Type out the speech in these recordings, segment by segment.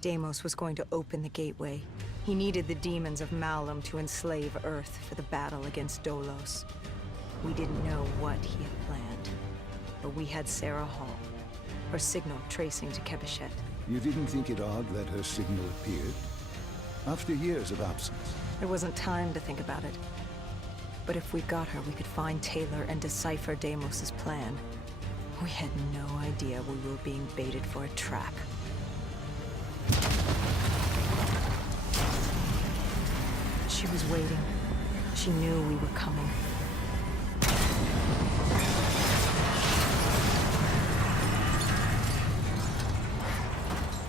Deimos was going to open the gateway. He needed the demons of Malum to enslave Earth for the battle against Dolos. We didn't know what he had planned, but we had Sarah Hall, her signal tracing to Kebeshet. You didn't think it odd that her signal appeared? After years of absence. There wasn't time to think about it. But if we got her, we could find Taylor and decipher Deimos' plan. We had no idea we were being baited for a trap. She was waiting. She knew we were coming.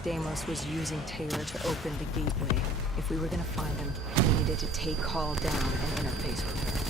Deimos was using Taylor to open the gateway. If we were gonna find him, we needed to take Hall down and interface with her.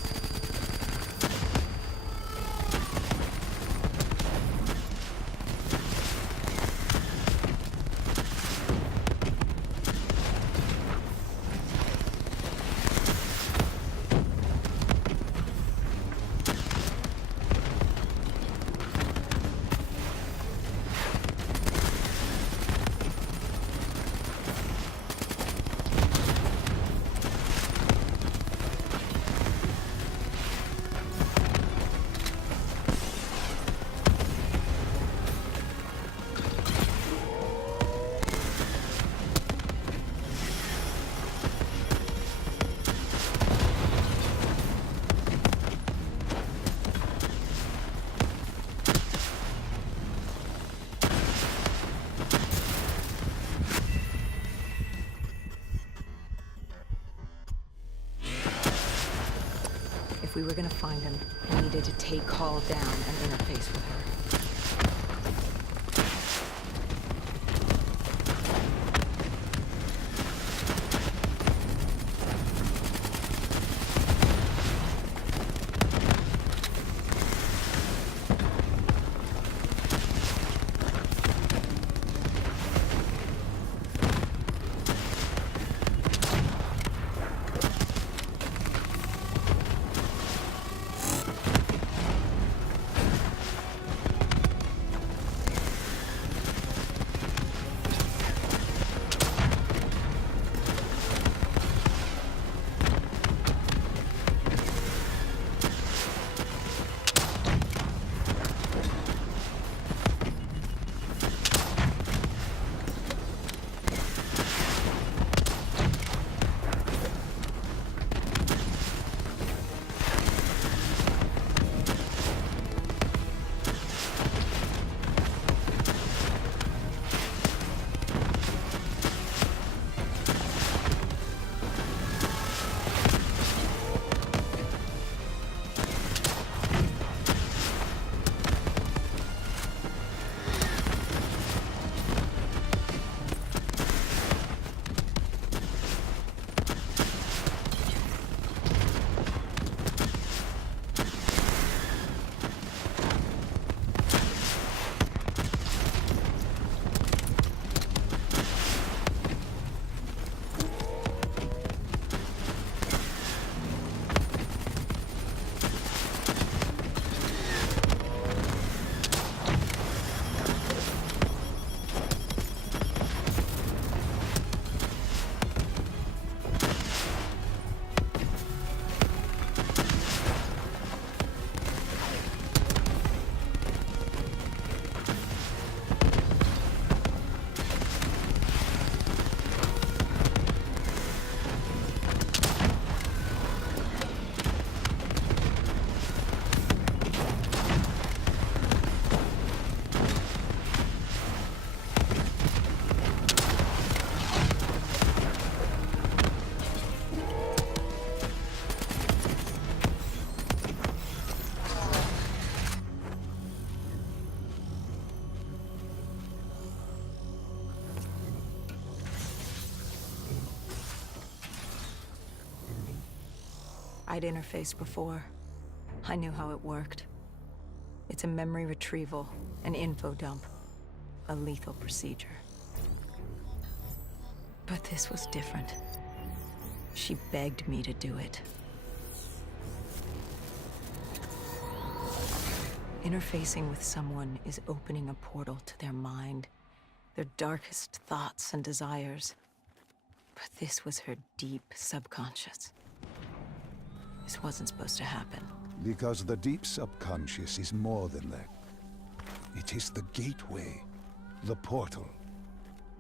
If we were gonna find him, we needed to take Hall down and interface with her. I'd interfaced before. I knew how it worked. It's a memory retrieval, an info dump, a lethal procedure. But this was different. She begged me to do it. Interfacing with someone is opening a portal to their mind, their darkest thoughts and desires. But this was her deep subconscious. This wasn't supposed to happen. Because the deep subconscious is more than that. It is the gateway, the portal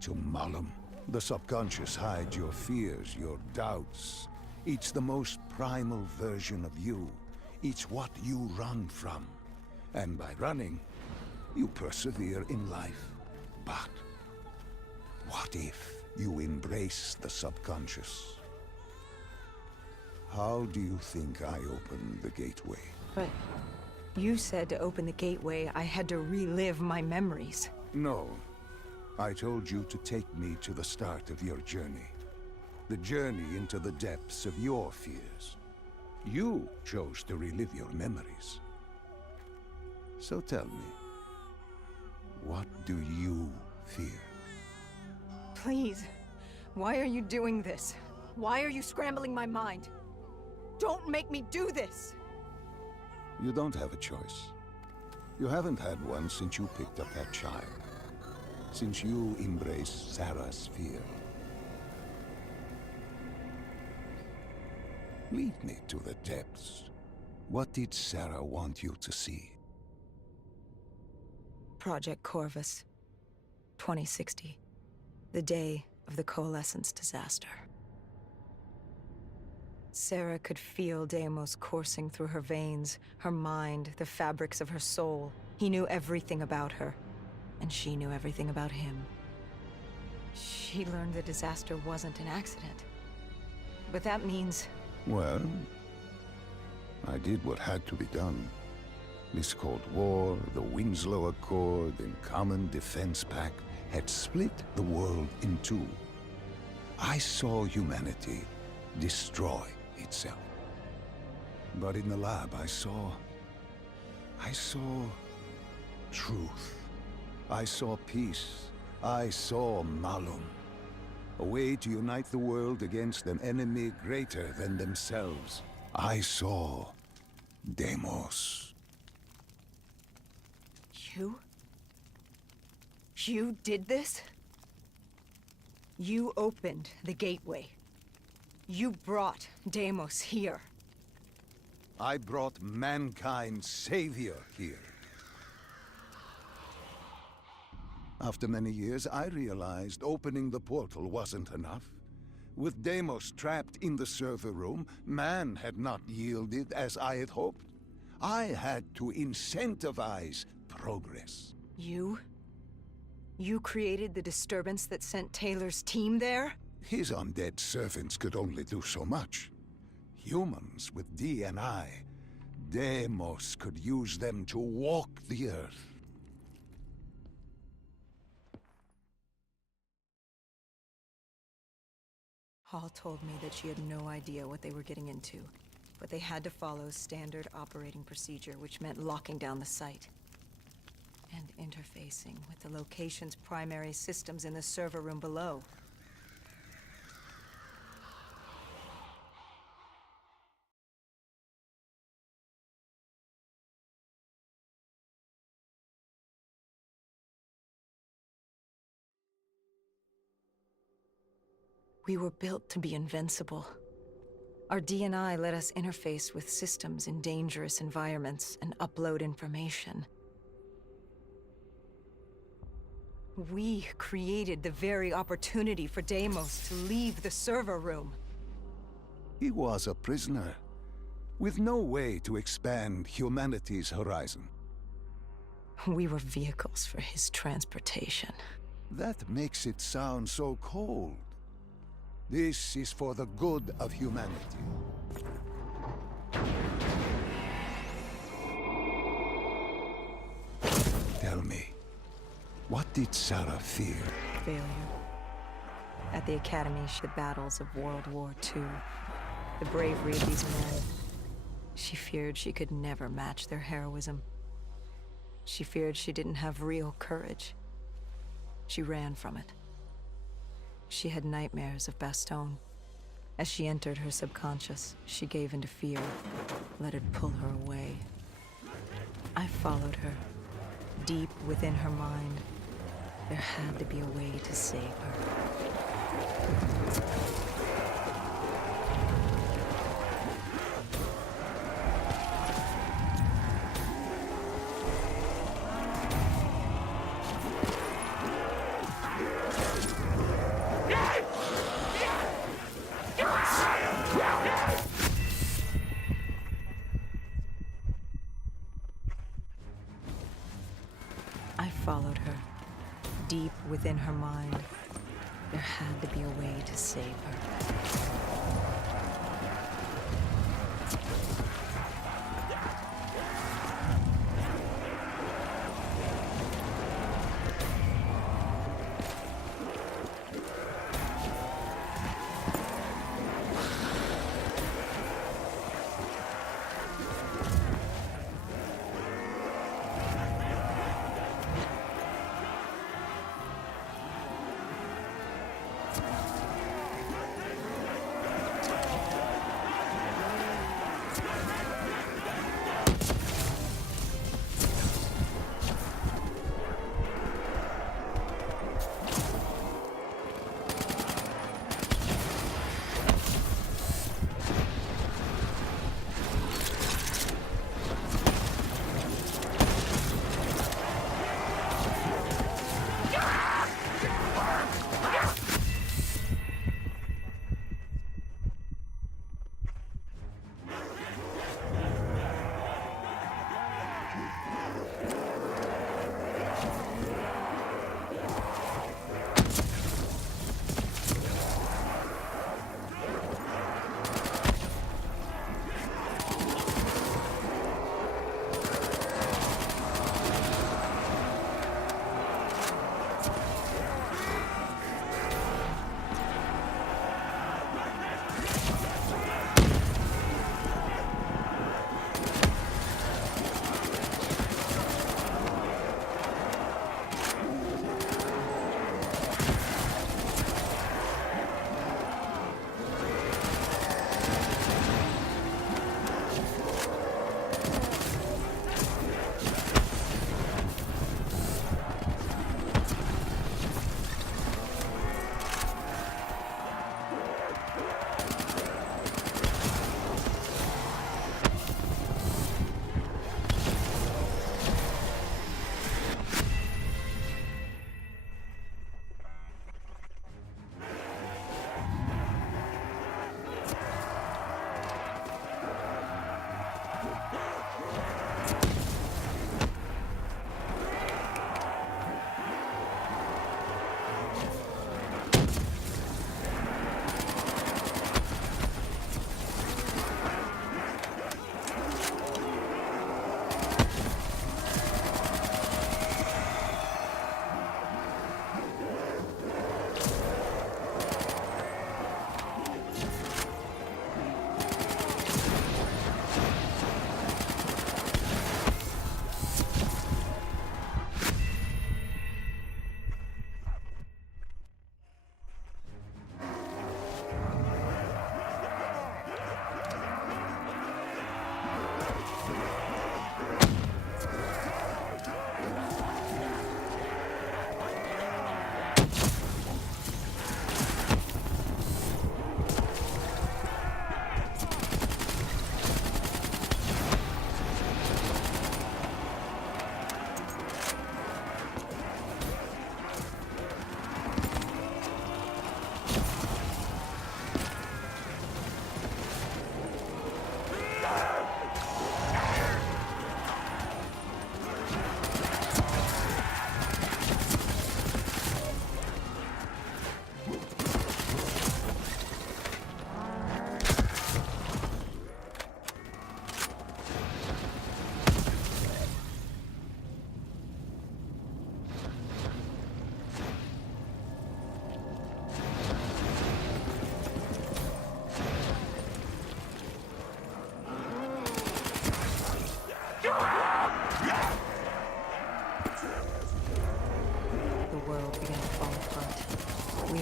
to Malum. The subconscious hides your fears, your doubts. It's the most primal version of you. It's what you run from. And by running, you persevere in life. But what if you embrace the subconscious? How do you think I opened the gateway? But you said to open the gateway, I had to relive my memories. No. I told you to take me to the start of your journey. The journey into the depths of your fears. You chose to relive your memories. So tell me, what do you fear? Please, why are you doing this? Why are you scrambling my mind? Don't make me do this! You don't have a choice. You haven't had one since you picked up that child. Since you embraced Sarah's fear. Lead me to the depths. What did Sarah want you to see? Project Corvus, 2060. The day of the Coalescence disaster. Sarah could feel Deimos coursing through her veins, her mind, the fabrics of her soul. He knew everything about her, and she knew everything about him. She learned the disaster wasn't an accident. But that means... Well, I did what had to be done. This Cold War, the Winslow Accord, and Common Defense Pact had split the world in two. I saw humanity destroy itself. But in the lab, I saw truth. I saw peace. I saw Malum. A way to unite the world against an enemy greater than themselves. I saw Deimos. You did this? You opened the gateway. You brought Deimos here. I brought mankind's savior here. After many years, I realized opening the portal wasn't enough. With Deimos trapped in the server room, man had not yielded as I had hoped. I had to incentivize progress. You created the disturbance that sent Taylor's team there? His undead servants could only do so much. Humans with D&I, Deimos could use them to walk the earth. Hall told me that she had no idea what they were getting into, but they had to follow standard operating procedure, which meant locking down the site. And interfacing with the location's primary systems in the server room below. We were built to be invincible. Our D&I let us interface with systems in dangerous environments and upload information. We created the very opportunity for Deimos to leave the server room. He was a prisoner, with no way to expand humanity's horizon. We were vehicles for his transportation. That makes it sound so cold. This is for the good of humanity. Tell me, what did Sarah fear? Failure. At the Academy, the battles of World War II, the bravery of these men. She feared she could never match their heroism. She feared she didn't have real courage. She ran from it. She had nightmares of Bastogne. As she entered her subconscious, she gave into fear, let it pull her away. I followed her, deep within her mind, There had to be a way to save her. I followed her. Deep within her mind, there had to be a way to save her.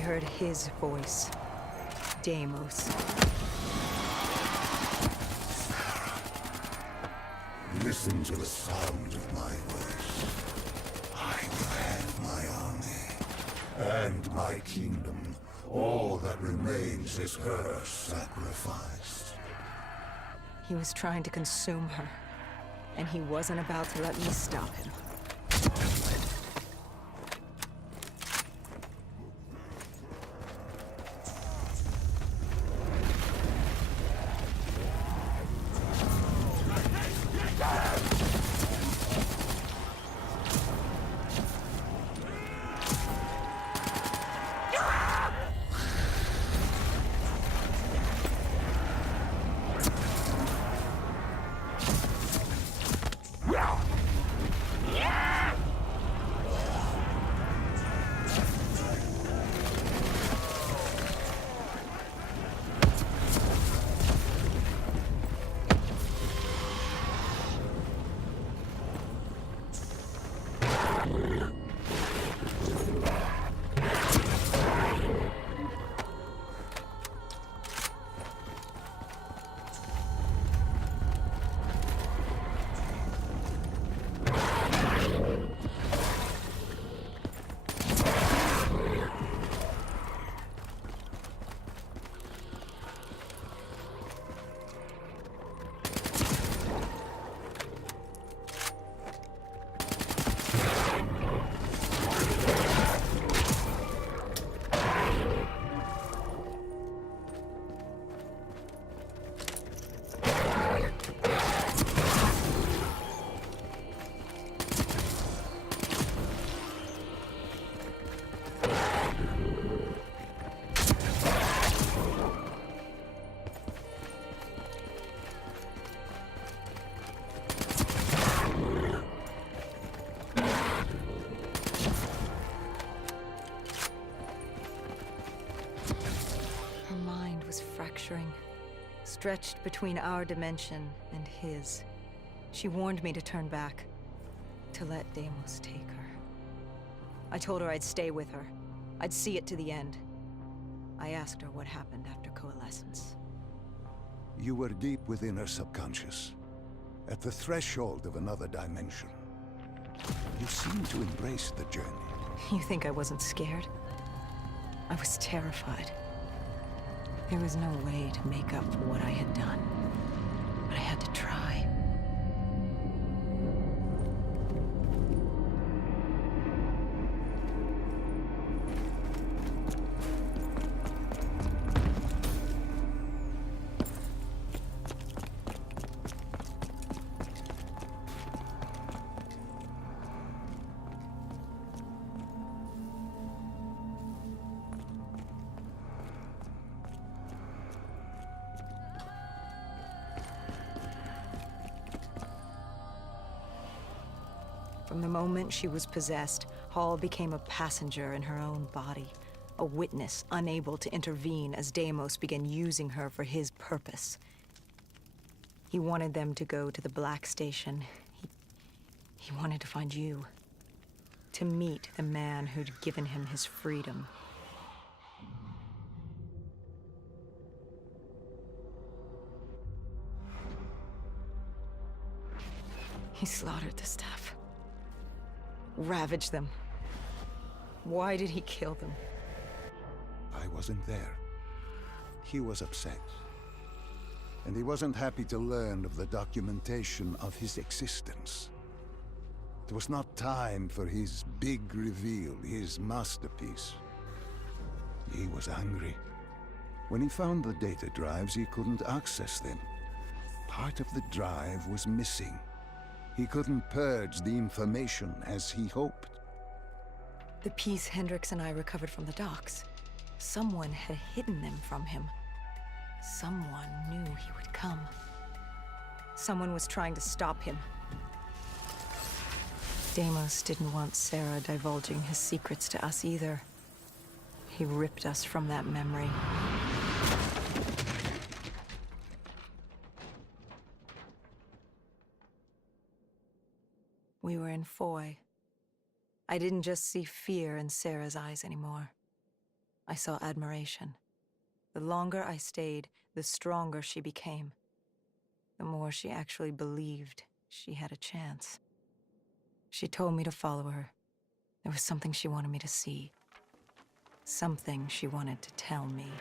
heard his voice. Deimos. Listen to the sound of my voice. I will have my army. And my kingdom, all that remains is her sacrifice. He was trying to consume her, and he wasn't about to let me stop him. Fracturing, stretched between our dimension and his. She warned me to turn back, to let Deimos take her. I told her I'd stay with her. I'd see it to the end. I asked her what happened after coalescence. You were deep within her subconscious, at the threshold of another dimension. You seemed to embrace the journey. You think I wasn't scared? I was terrified. There was no way to make up for what I had done, but I had to try. From the moment she was possessed, Hall became a passenger in her own body, a witness unable to intervene as Deimos began using her for his purpose. He wanted them to go to the Black Station. He wanted to find you, to meet the man who'd given him his freedom. He slaughtered the staff. Ravaged them. Why did he kill them? I wasn't there. He was upset. And he wasn't happy to learn of the documentation of his existence. It was not time for his big reveal, his masterpiece. He was angry. When he found the data drives, he couldn't access them. Part of the drive was missing. He couldn't purge the information as he hoped. The piece Hendricks and I recovered from the docks. Someone had hidden them from him. Someone knew he would come. Someone was trying to stop him. Deimos didn't want Sarah divulging his secrets to us either. He ripped us from that memory. We were in Foy. I didn't just see fear in Sarah's eyes anymore. I saw admiration. The longer I stayed, the stronger she became. The more she actually believed she had a chance. She told me to follow her. There was something she wanted me to see. Something she wanted to tell me.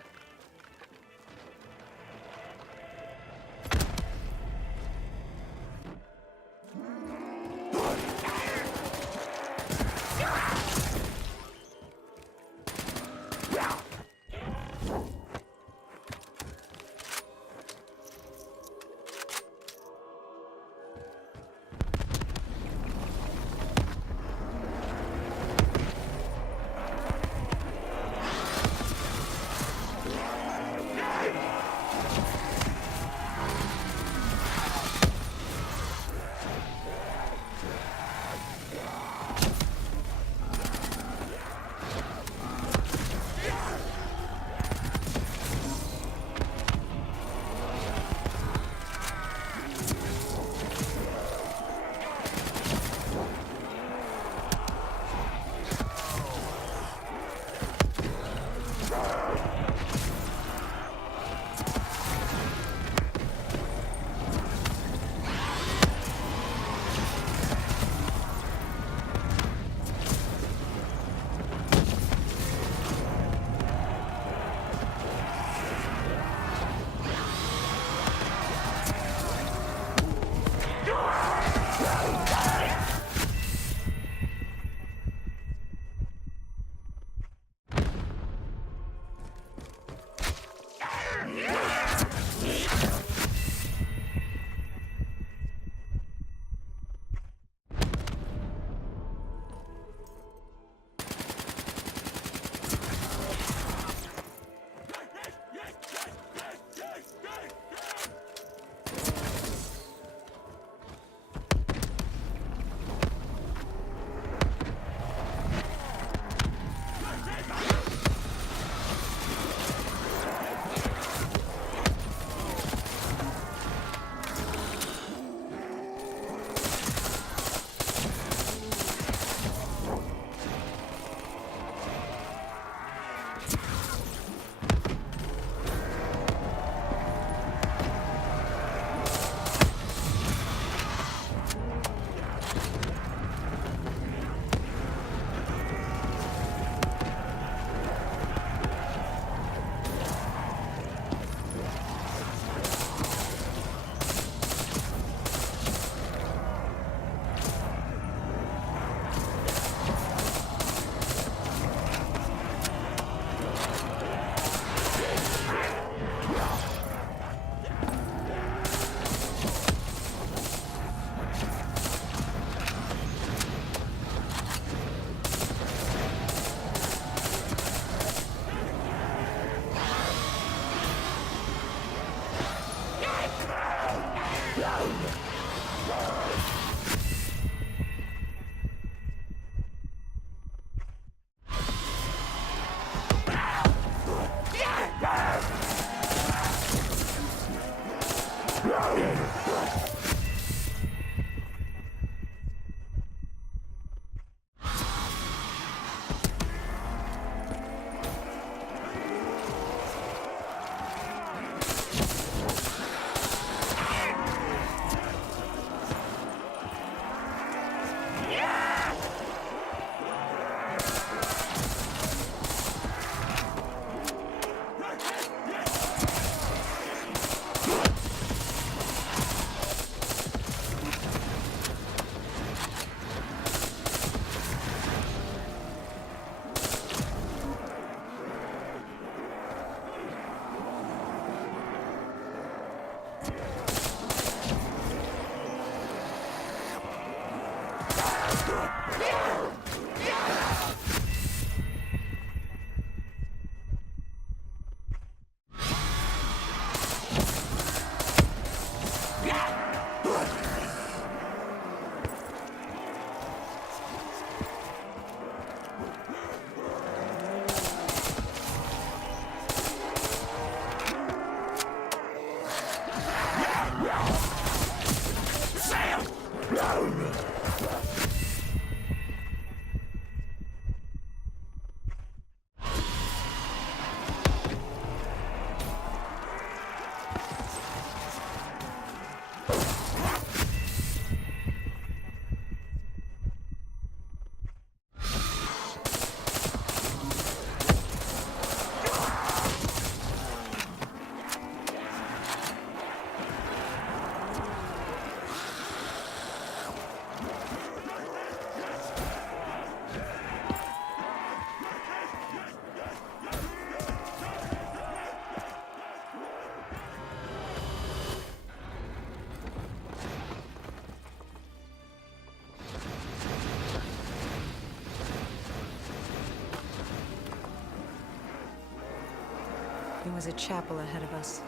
was a chapel ahead of us.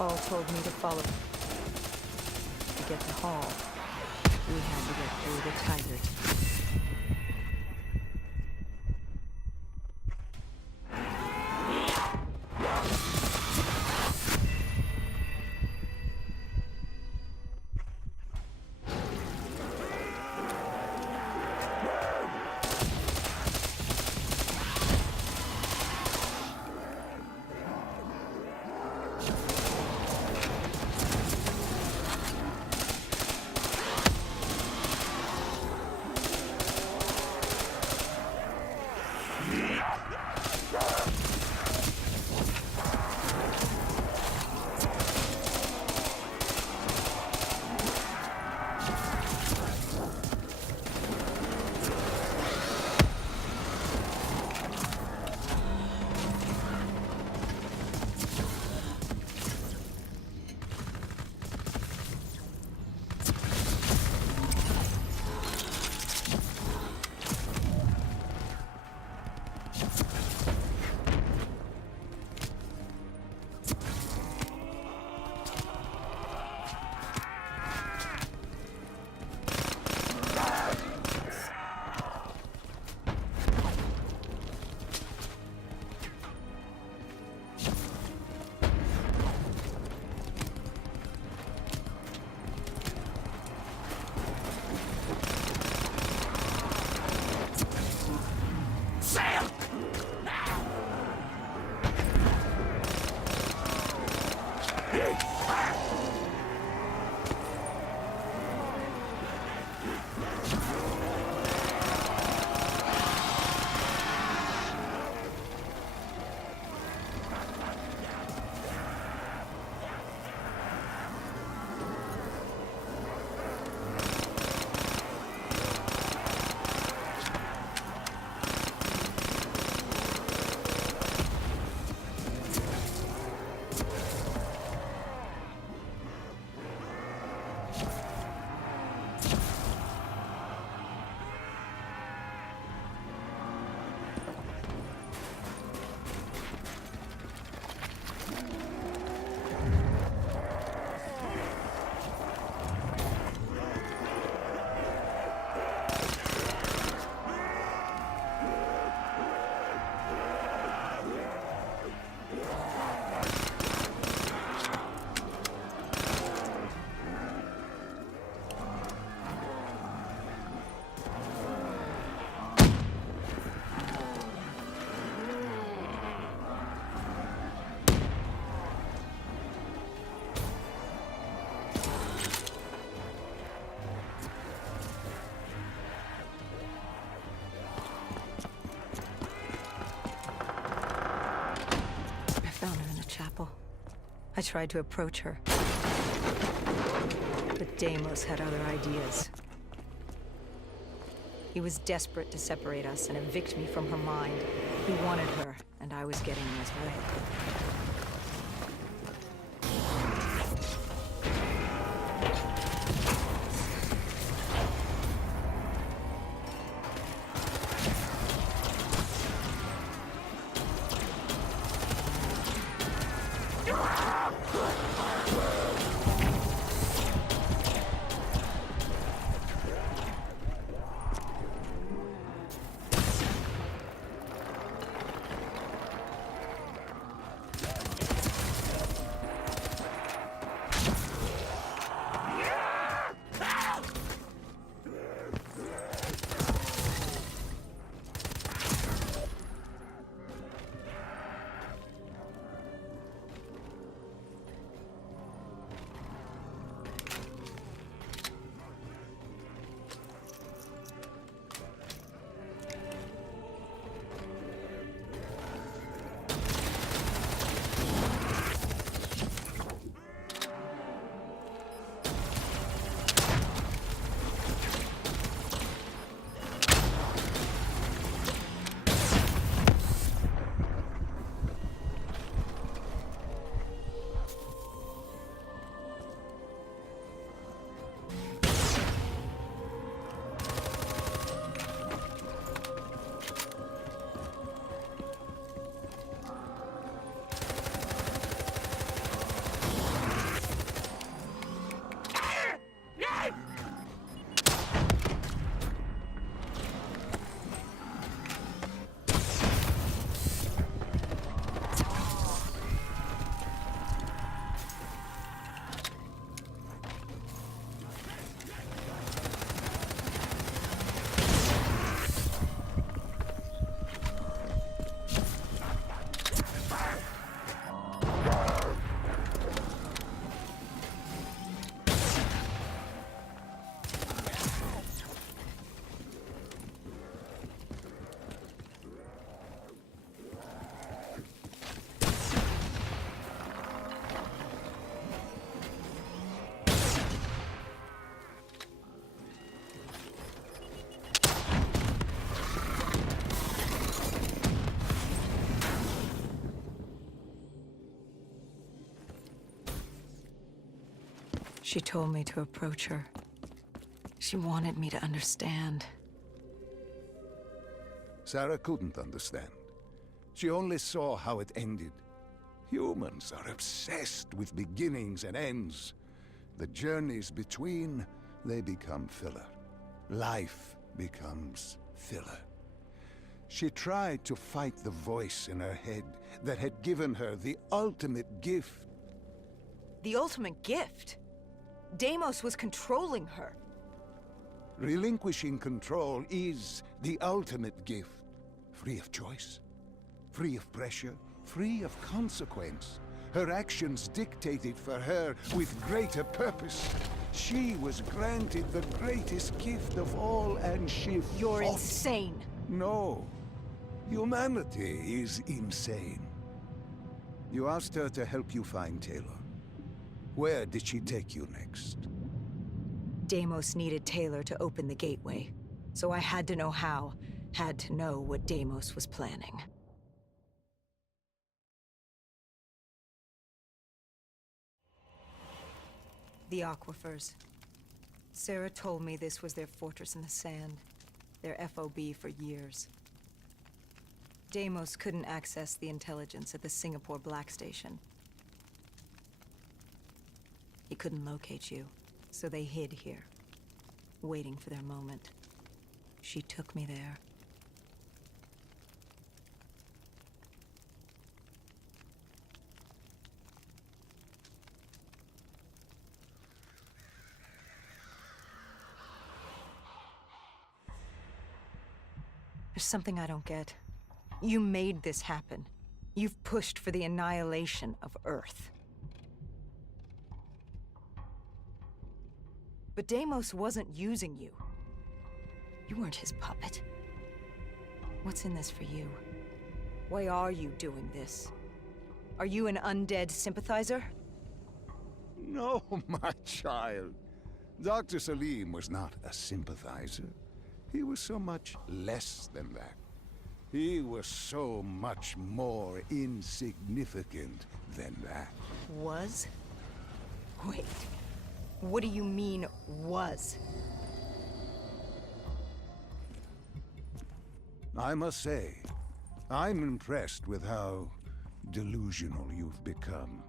All told me to follow. To get to Hall, we had to get through the Tiger. I tried to approach her, but Deimos had other ideas. He was desperate to separate us and evict me from her mind. He wanted her, and I was getting in his way. She told me to approach her. She wanted me to understand. Sarah couldn't understand. She only saw how it ended. Humans are obsessed with beginnings and ends. The journeys between, they become filler. Life becomes filler. She tried to fight the voice in her head that had given her the ultimate gift. The ultimate gift? Deimos was controlling her. Relinquishing control is the ultimate gift. Free of choice, free of pressure, free of consequence. Her actions dictated for her with greater purpose. She was granted the greatest gift of all, and she You're fought. insane. No. Humanity is insane. You asked her to help you find Taylor. Where did she take you next? Deimos needed Taylor to open the gateway, so I had to know how, had to know what Deimos was planning. The aquifers. Sarah told me this was their fortress in the sand, their FOB for years. Deimos couldn't access the intelligence at the Singapore Black Station. He couldn't locate you, so they hid here, waiting for their moment. She took me there. There's something I don't get. You made this happen. You've pushed for the annihilation of Earth. But Deimos wasn't using you. You weren't his puppet. What's in this for you? Why are you doing this? Are you an undead sympathizer? No, my child. Dr. Salim was not a sympathizer. He was so much less than that. He was so much more insignificant than that. Was? Wait. What do you mean, was? I must say, I'm impressed with how delusional you've become.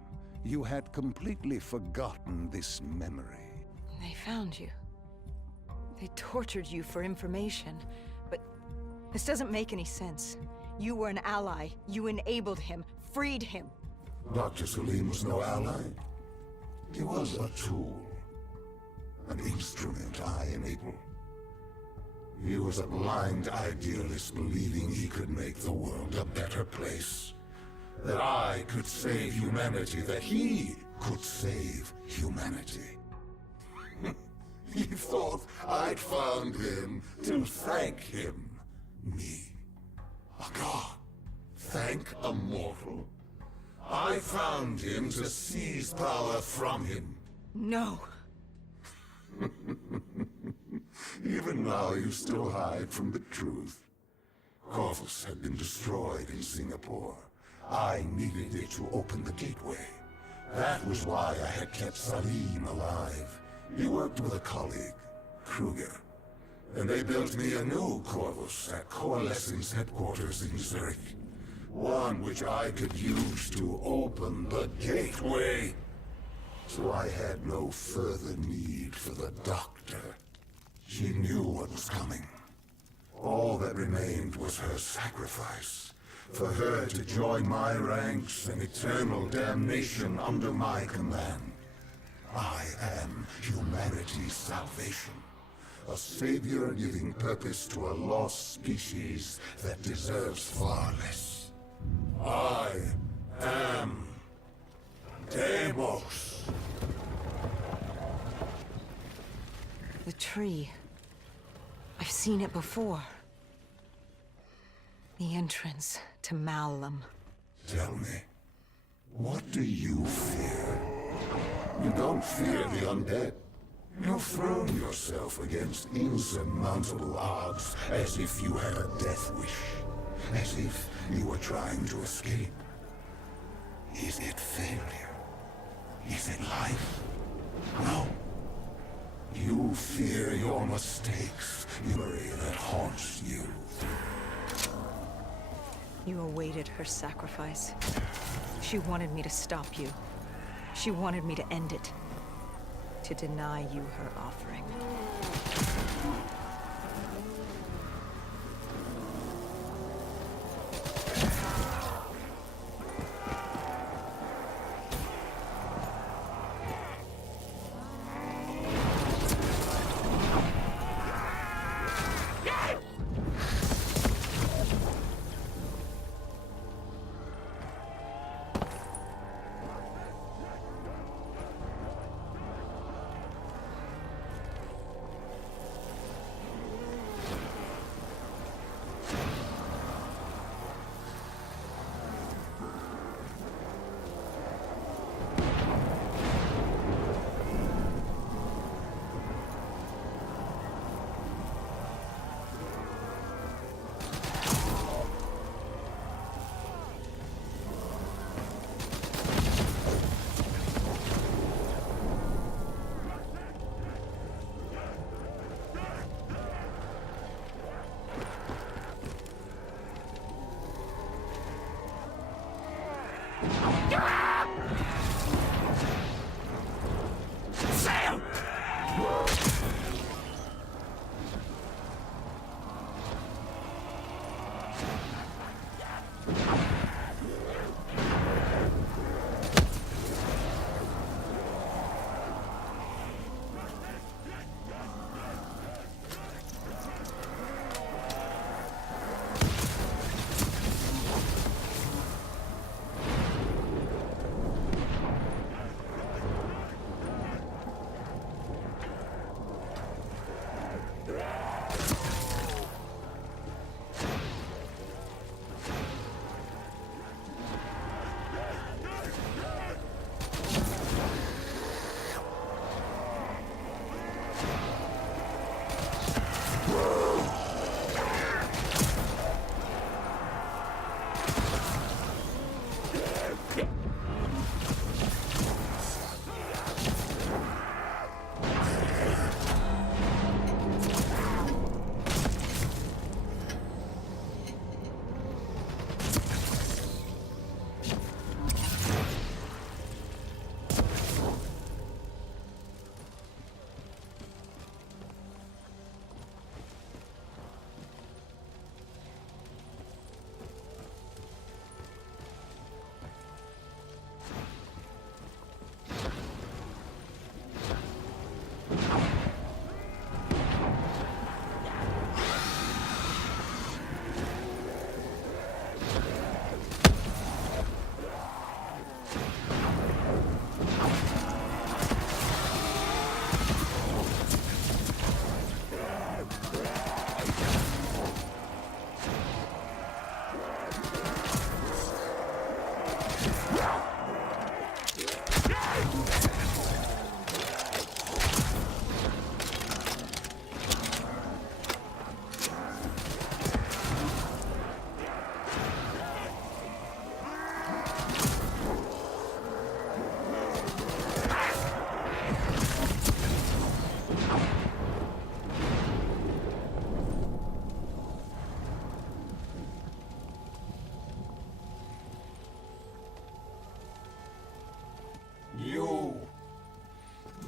You had completely forgotten this memory. They found you. They tortured you for information, but this doesn't make any sense. You were an ally. You enabled him, freed him. Dr. Salim was no ally. He was a tool. An instrument I enabled. He was a blind idealist believing he could make the world a better place. That I could save humanity, that he could save humanity. He thought I'd found him to thank him. Me. A god. Thank a mortal. I found him to seize power from him. No. Even now you still hide from the truth. Corvus had been destroyed in Singapore. I needed it to open the gateway. That was why I had kept Salim alive. He worked with a colleague, Kruger. And they built me a new Corvus at Coalescence headquarters in Zurich. One which I could use to open the gateway. So I had no further need for the doctor. She knew what was coming. All that remained was her sacrifice. For her to join my ranks and eternal damnation under my command. I am humanity's salvation. A savior giving purpose to a lost species that deserves far less. I am Deimos. The tree. I've seen it before. The entrance to Malum. Tell me, what do you fear? You don't fear the undead. You've thrown yourself against insurmountable odds as if you had a death wish. As if you were trying to escape. Is it failure? Is it life? No. You fear your mistakes, memory that haunts you. You awaited her sacrifice. She wanted me to stop you. She wanted me to end it. To deny you her offering.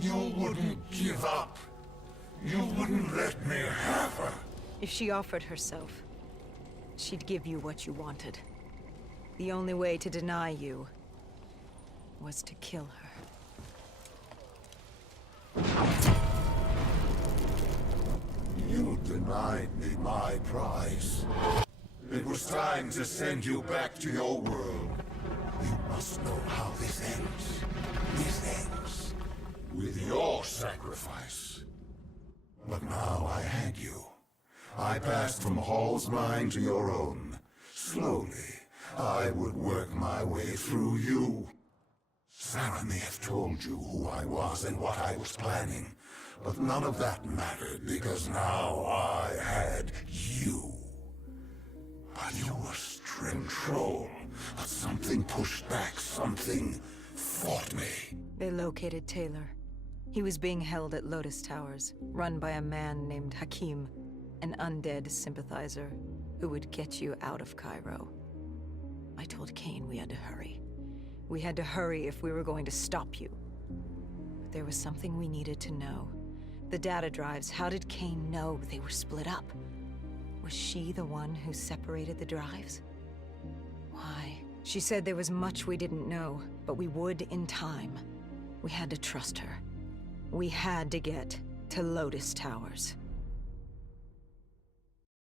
You wouldn't give up. You wouldn't let me have her. If she offered herself, she'd give you what you wanted. The only way to deny you was to kill her. You denied me my prize. It was time to send you back to your world. You must know how this ends. This ends with your sacrifice. But now I had you. I passed from Hall's mind to your own. Slowly, I would work my way through you. Sarah may have told you who I was and what I was planning, but none of that mattered because now I had you. But you were in control, but something pushed back, something fought me. They located Taylor. He was being held at Lotus Towers, run by a man named Hakim, an undead sympathizer who would get you out of Cairo. I told Kane we had to hurry. We had to hurry if we were going to stop you. But there was something we needed to know. The data drives, how did Kane know they were split up? Was she the one who separated the drives? Why? She said there was much we didn't know, but we would in time. We had to trust her. We had to get to Lotus Towers.